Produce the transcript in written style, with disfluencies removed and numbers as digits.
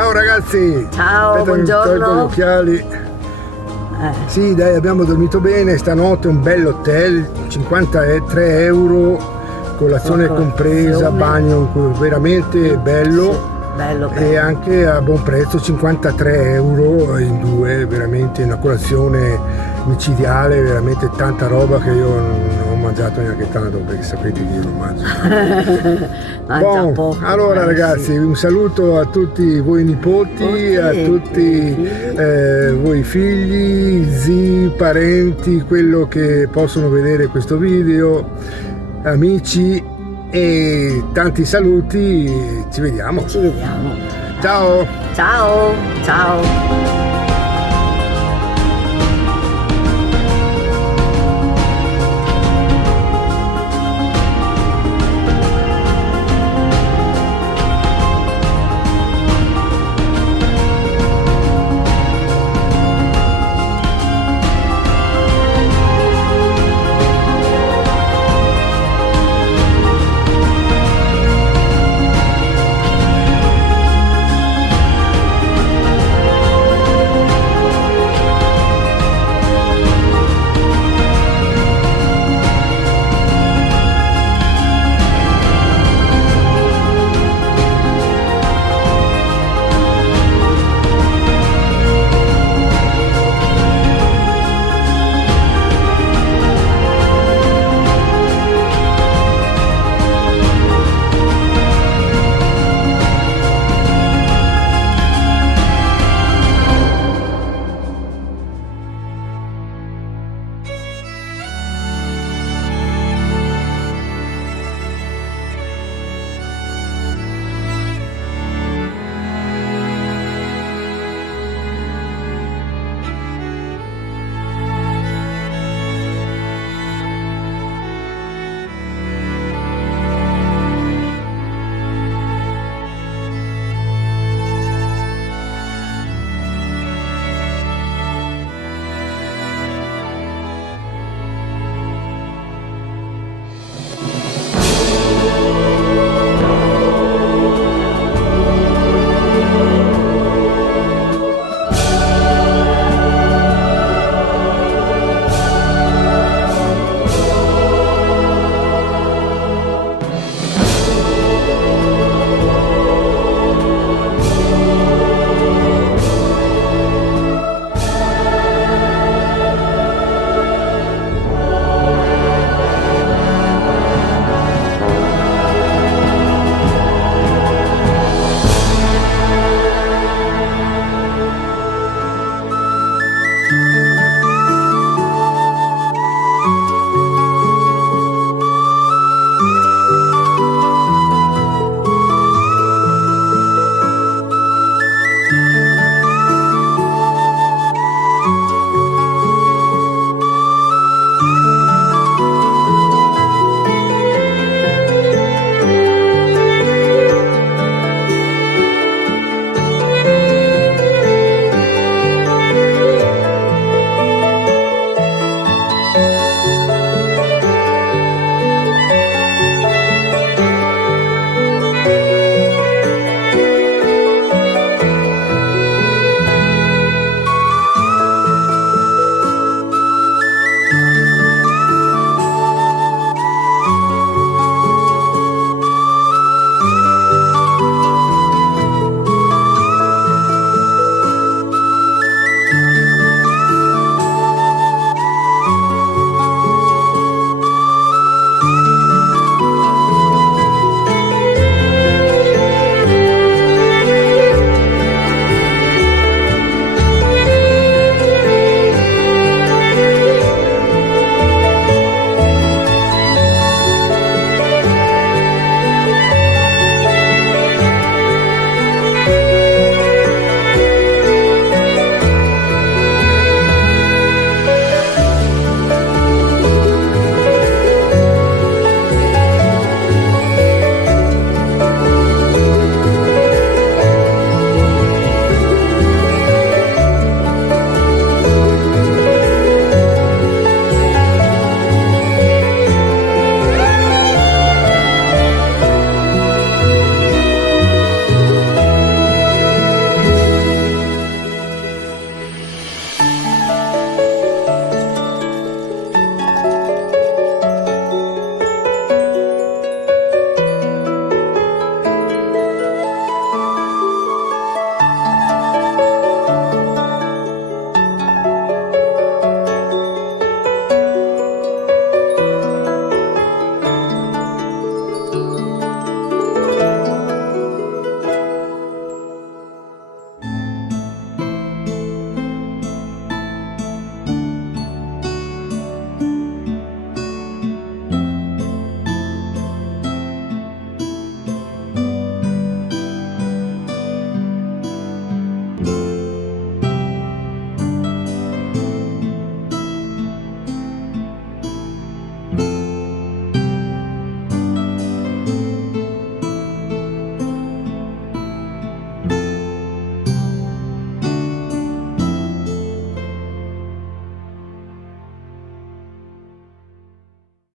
Ciao ragazzi! Ciao, Aspetta, buongiorno. mi tolgo gli occhiali. Sì, dai, abbiamo dormito bene, stanotte un bel hotel, 53 euro, colazione compresa, bagno veramente bello. Sì, bello, E anche a buon prezzo, 53 euro in due, veramente una colazione micidiale, veramente tanta roba che io non ho mangiato neanche tanto, perché sapete che io non mangio. Mangia poco. Allora ragazzi, sì. un saluto a tutti voi nipoti, a tutti voi figli, zii, parenti, quello che possono vedere questo video, amici, e tanti saluti, ci vediamo. Ci vediamo. Ciao! Ciao, ciao.